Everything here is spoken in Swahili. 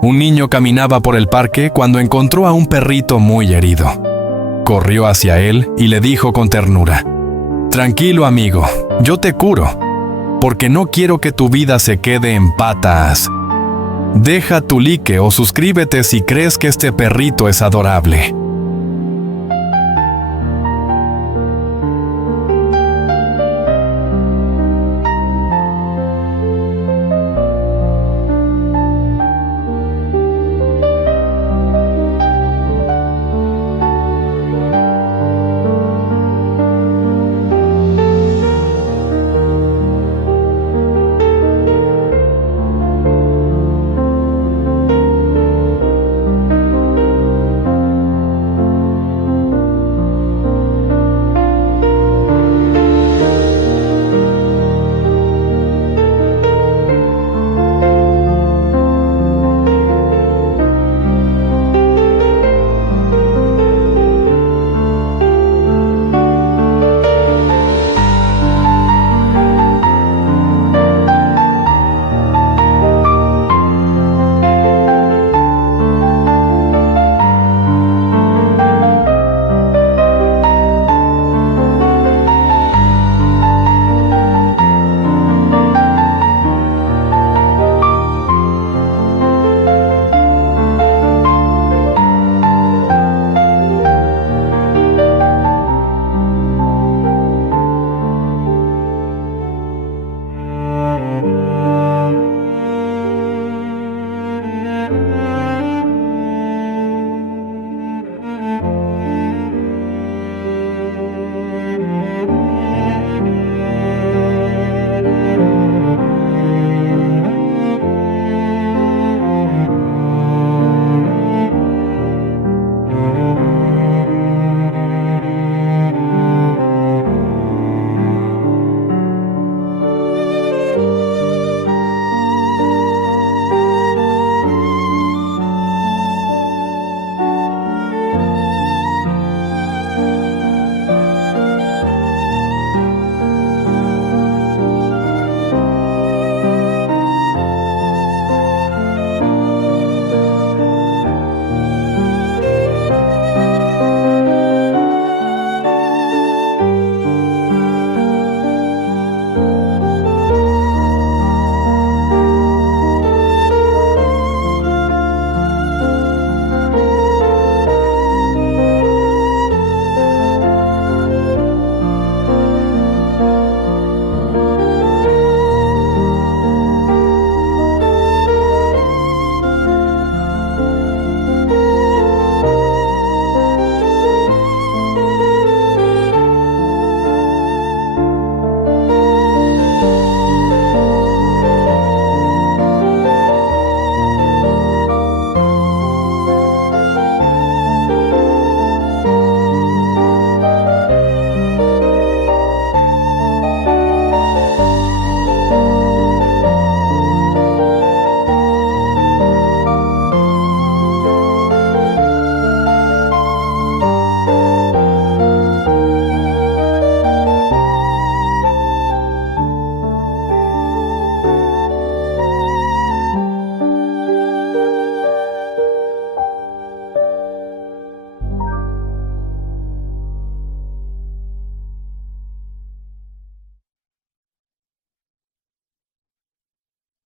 Un niño caminaba por el parque cuando encontró a un perrito muy herido. Corrió hacia él y le dijo con ternura: «Tranquilo, amigo, yo te curo, porque no quiero que tu vida se quede en patas. Deja tu like o suscríbete si crees que este perrito es adorable».